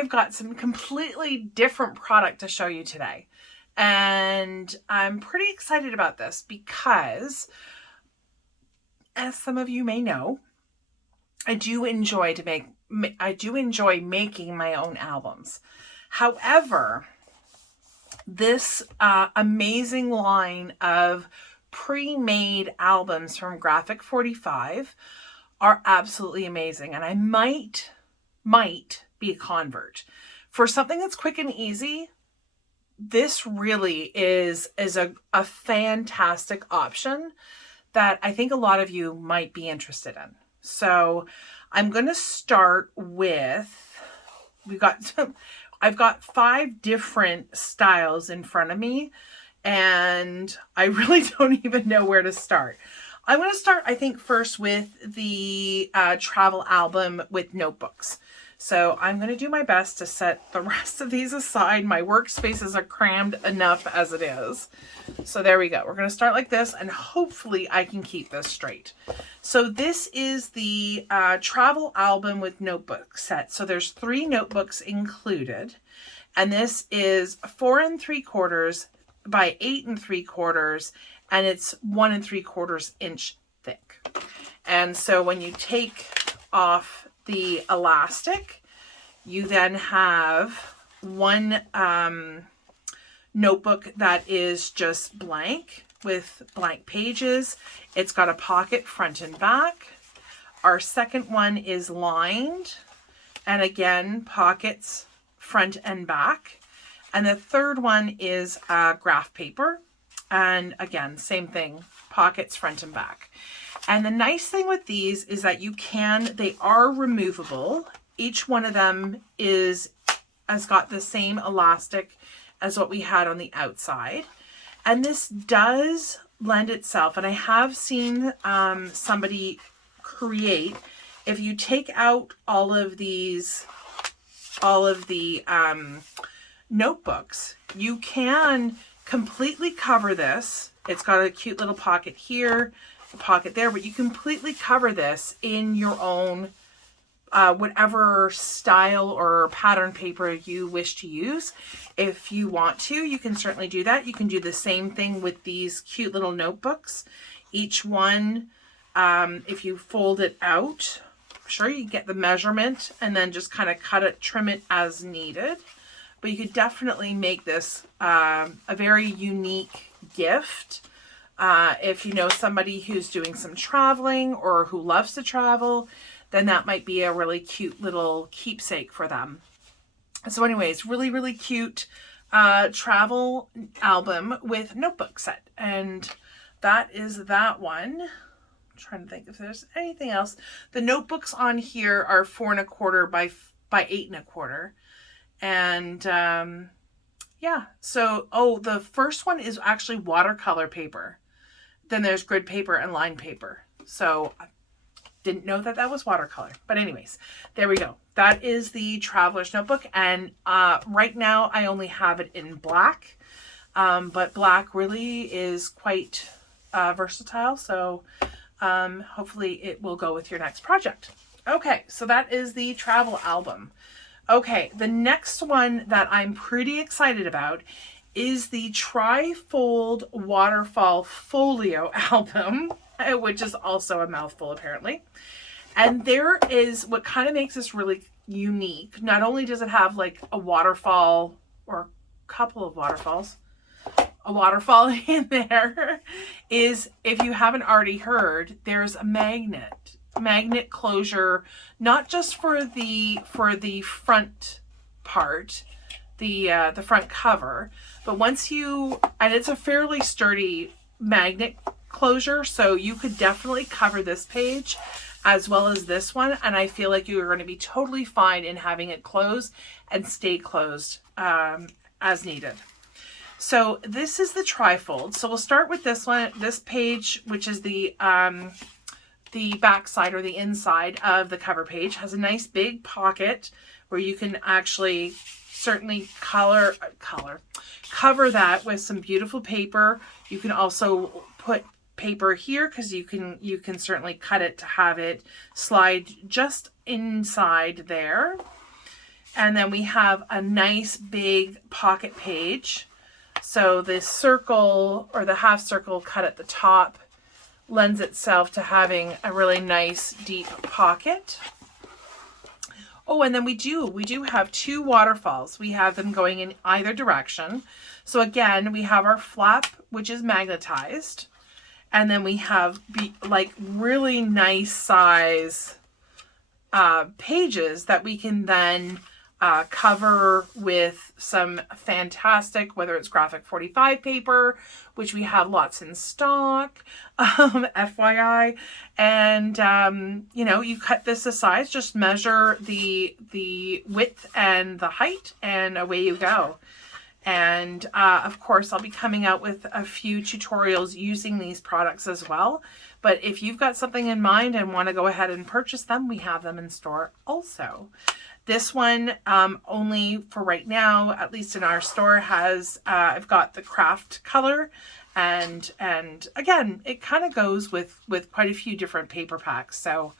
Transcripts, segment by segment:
I've got some completely different product to show you today. And I'm pretty excited about this because, as some of you may know, I do enjoy making my own albums. However, this amazing line of pre-made albums from Graphic 45 are absolutely amazing, and I might be a convert. For something that's quick and easy, this really is a fantastic option that I think a lot of you might be interested in. So I'm going to start with, I've got 5 different styles in front of me, and I really don't even know where to start. I'm going to start, I think, first with the travel album with notebooks. So I'm going to do my best to set the rest of these aside. My workspaces are crammed enough as it is. So there we go. We're going to start like this, and hopefully I can keep this straight. So this is the travel album with notebook set. So there's 3 notebooks included, and this is 4 3/4 by 8 3/4, and it's 1 3/4 inch thick. And so when you take off the elastic, you then have one notebook that is just blank with blank pages. It's got a pocket front and back. Our second one is lined, and again, pockets front and back. And the third one is graph paper, and again, same thing, pockets front and back. And the nice thing with these is that they are removable. Each one of them has got the same elastic as what we had on the outside. And this does lend itself, and I have seen somebody create, if you take out all of the notebooks, you can completely cover this. It's got a cute little pocket here, a pocket there, but you completely cover this in your own whatever style or pattern paper you wish to use. If you want to, you can certainly do that. You can do the same thing with these cute little notebooks. Each one, if you fold it out, sure, you get the measurement and then just kind of cut it, trim it as needed. But you could definitely make this a very unique gift. If you know somebody who's doing some traveling or who loves to travel, then that might be a really cute little keepsake for them. So anyways, really, really cute travel album with notebook set. And that is that one. I'm trying to think if there's anything else. The notebooks on here are 4 1/4 by 8 1/4. And yeah, so, the first one is actually watercolor paper. Then there's grid paper and line paper. So I didn't know that was watercolor. But anyways, there we go. That is the Traveler's Notebook. And right now I only have it in black. But black really is quite versatile. So hopefully it will go with your next project. Okay, so that is the travel album. Okay, the next one that I'm pretty excited about is the Trifold Waterfall Folio album, which is also a mouthful apparently. And there is what kind of makes this really unique. Not only does it have like a waterfall or a couple of waterfalls, a waterfall in there, is, if you haven't already heard, there's a magnet closure, not just for the front part, the front cover, but and it's a fairly sturdy magnet closure, so you could definitely cover this page as well as this one, and I feel like you're going to be totally fine in having it closed and stay closed as needed. So this is the Trifold. So we'll start with this one, this page, which is the back side or the inside of the cover page. Has a nice big pocket where you can actually certainly cover that with some beautiful paper. You can also put paper here because you can certainly cut it to have it slide just inside there. And then we have a nice big pocket page. So this circle or the half circle cut at the top lends itself to having a really nice deep pocket. Oh, and then we do have two waterfalls. We have them going in either direction. So again, we have our flap, which is magnetized. And then we have like really nice size pages that we can then cover with some fantastic, whether it's graphic 45 paper, which we have lots in stock, FYI. And, you know, you cut this to size, just measure the width and the height, and away you go. And, of course, I'll be coming out with a few tutorials using these products as well. But if you've got something in mind and want to go ahead and purchase them, we have them in store also. This one, only for right now, at least in our store, has, I've got the craft color. And again, it kind of goes with quite a few different paper packs. So,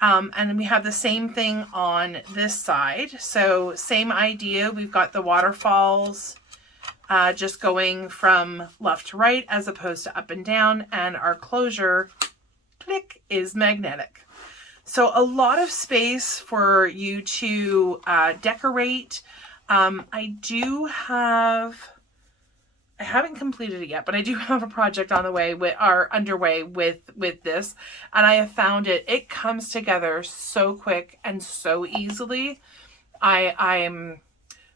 and we have the same thing on this side. So same idea. We've got the waterfalls, just going from left to right as opposed to up and down. And our closure, click, is magnetic. So a lot of space for you to decorate. I haven't completed it yet, but I do have a project on the way underway with this, and I have found it comes together so quick and so easily. I'm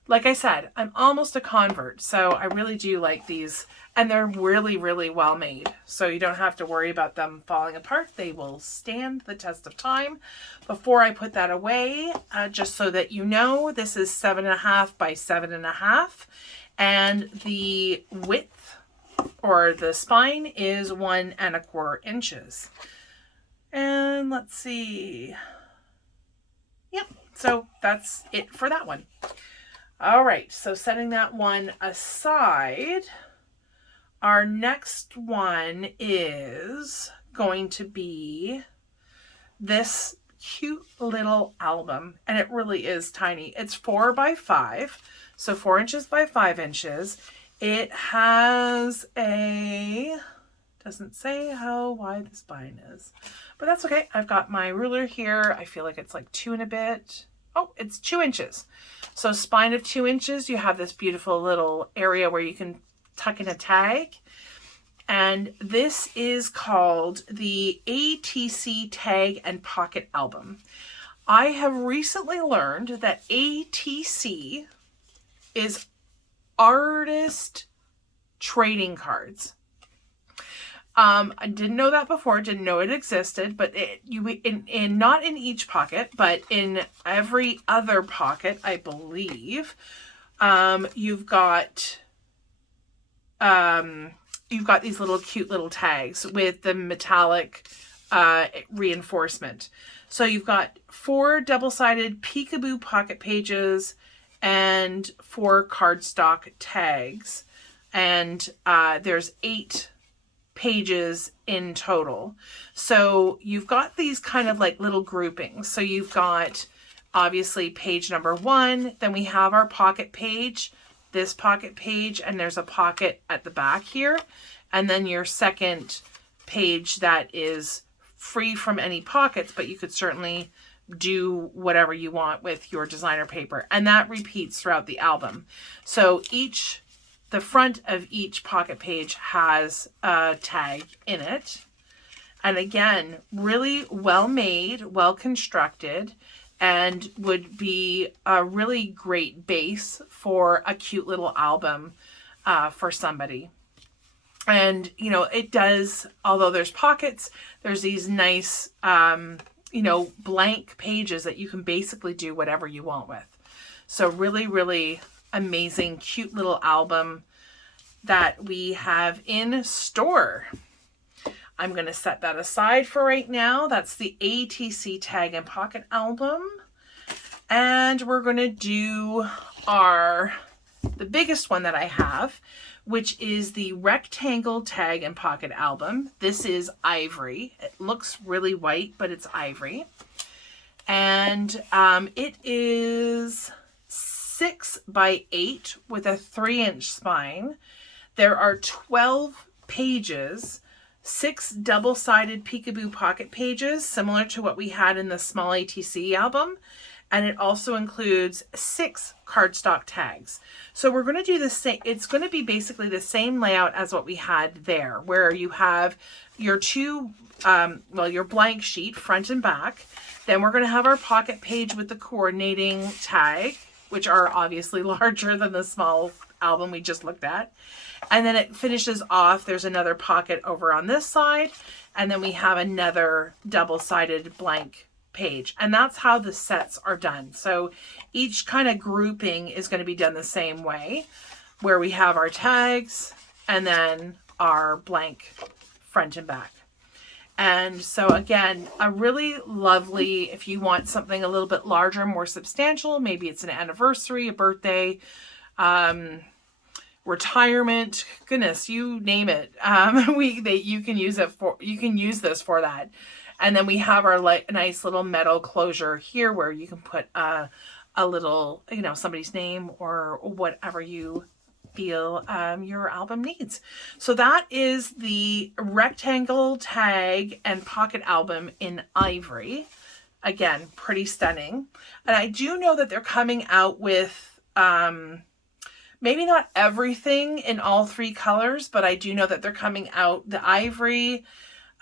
like I said, I'm almost a convert, so I really do like these, and they're really, really well made. So you don't have to worry about them falling apart. They will stand the test of time. Before I put that away, just so that you know, this is 7.5 by 7.5, and the width or the spine is 1.25 inches. And let's see. Yep. So that's it for that one. All right, so setting that one aside, our next one is going to be this cute little album, and it really is tiny. It's 4 by 5, so 4 inches by 5 inches. It has doesn't say how wide the spine is, but that's okay. I've got my ruler here. I feel like it's like 2 and a bit. Oh, it's 2 inches. So spine of 2 inches, you have this beautiful little area where you can tuck in a tag. And this is called the ATC Tag and Pocket Album. I have recently learned that ATC is Artist Trading Cards. I didn't know that before, didn't know it existed, but not in each pocket, but in every other pocket, I believe, you've got these little cute little tags with the metallic reinforcement. So you've got 4 double-sided peekaboo pocket pages and 4 cardstock tags, and there's 8 pages in total. So you've got these kind of like little groupings. So you've got obviously page number 1, then we have our pocket page, this pocket page, and there's a pocket at the back here, and then your second page that is free from any pockets, but you could certainly do whatever you want with your designer paper, and that repeats throughout the album. So the front of each pocket page has a tag in it. And again, really well made, well constructed, and would be a really great base for a cute little album for somebody. And, you know, it does, although there's pockets, there's these nice, blank pages that you can basically do whatever you want with. So really, really amazing, cute little album that we have in store. I'm going to set that aside for right now. That's the ATC Tag and Pocket Album. And we're going to do the biggest one that I have, which is the Rectangle Tag and Pocket Album. This is ivory. It looks really white, but it's ivory. And it is 6x8 with a 3-inch spine. There are 12 pages, 6 double-sided peekaboo pocket pages, similar to what we had in the small ATC album. And it also includes 6 cardstock tags. So we're going to do the same. It's going to be basically the same layout as what we had there, where you have your your blank sheet, front and back. Then we're going to have our pocket page with the coordinating tag, which are obviously larger than the small album we just looked at. And then it finishes off. There's another pocket over on this side. And then we have another double-sided blank page. And that's how the sets are done. So each kind of grouping is going to be done the same way, where we have our tags and then our blank front and back. And so again, a really lovely, if you want something a little bit larger, more substantial, maybe it's an anniversary, a birthday, retirement, goodness, you name it. You can use this for that. And then we have our nice little metal closure here where you can put a little, somebody's name or whatever you feel your album needs. So that is the rectangle tag and pocket album in ivory. Again, pretty stunning. And I do know that they're coming out with maybe not everything in all 3 colors, but I do know that they're coming out the ivory.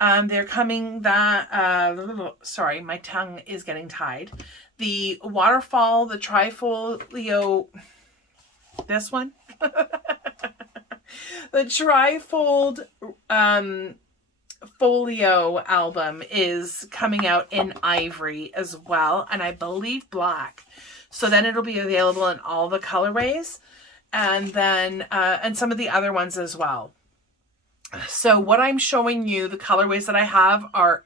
They're coming sorry, my tongue is getting tied. The waterfall, the Trifold, this one, the Trifold folio album is coming out in ivory as well, and I believe black. So then it'll be available in all the colorways, and then and some of the other ones as well. So what I'm showing you, the colorways that I have are,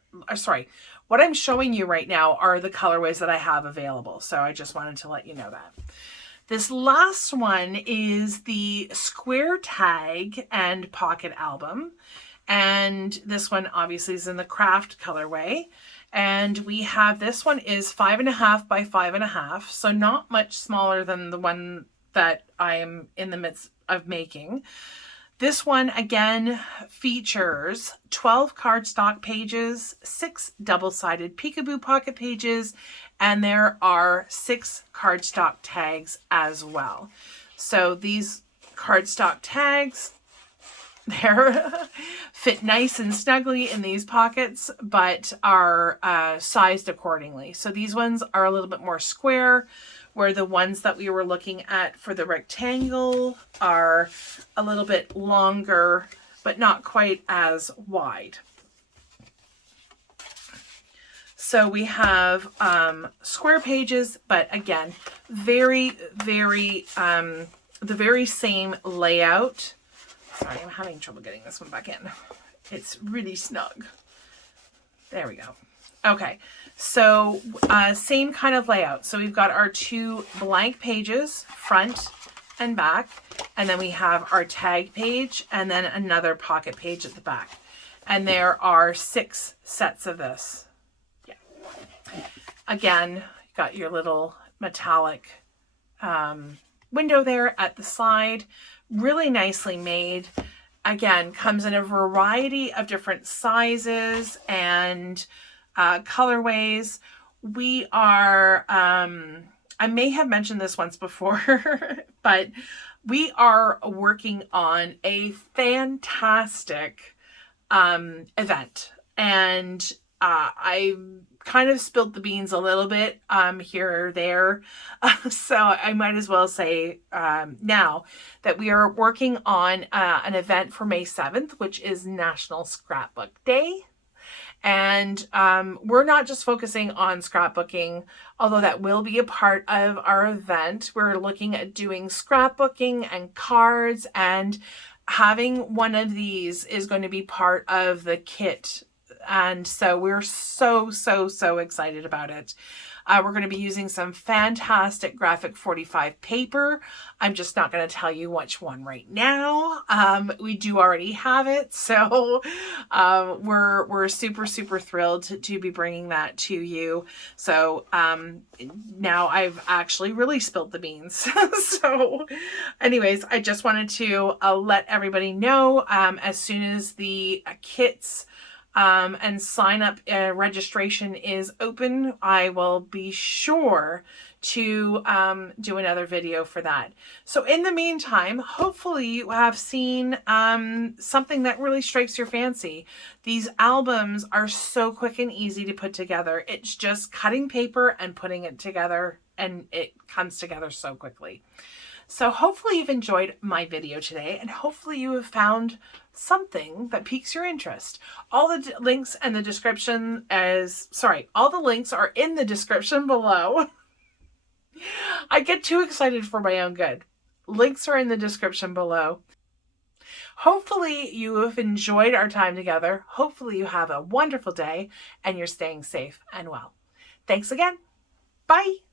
what I'm showing you right now are the colorways that I have available. So I just wanted to let you know that. This last one is the square tag and pocket album. And this one obviously is in the craft colorway. And we have, this one is 5.5 by 5.5. So not much smaller than the one that I am in the midst of making. This one, again, features 12 cardstock pages, 6 double-sided peekaboo pocket pages, and there are 6 cardstock tags as well. So these cardstock tags, they're fit nice and snugly in these pockets, but are sized accordingly. So these ones are a little bit more square, where the ones that we were looking at for the rectangle are a little bit longer, but not quite as wide. So we have square pages, but again, the very same layout. Sorry, I'm having trouble getting this one back in. It's really snug. There we go. Okay, so same kind of layout. So we've got our 2 blank pages, front and back, and then we have our tag page and then another pocket page at the back. And there are 6 sets of this. Yeah. Again, you got your little metallic window there at the side. Really nicely made. Again, comes in a variety of different sizes and colorways. We are, I may have mentioned this once before, but we are working on a fantastic event. And I kind of spilled the beans a little bit here or there. So I might as well say now that we are working on an event for May 7th, which is National Scrapbook Day. And we're not just focusing on scrapbooking, although that will be a part of our event. We're looking at doing scrapbooking and cards, and having one of these is going to be part of the kit. And so we're so excited about it. We're going to be using some fantastic Graphic 45 paper. I'm just not going to tell you which one right now. We do already have it, so we're super thrilled to be bringing that to you. So now I've actually really spilled the beans. So anyways, I just wanted to let everybody know as soon as the kits and sign up registration is open, I will be sure to do another video for that. So in the meantime, hopefully you have seen something that really strikes your fancy. These albums are so quick and easy to put together. It's just cutting paper and putting it together, and it comes together so quickly. So hopefully you've enjoyed my video today, and hopefully you have found something that piques your interest. All the links and the description all the links are in the description below. I get too excited for my own good. Links are in the description below. Hopefully you have enjoyed our time together. Hopefully you have a wonderful day and you're staying safe and well. Thanks again. Bye.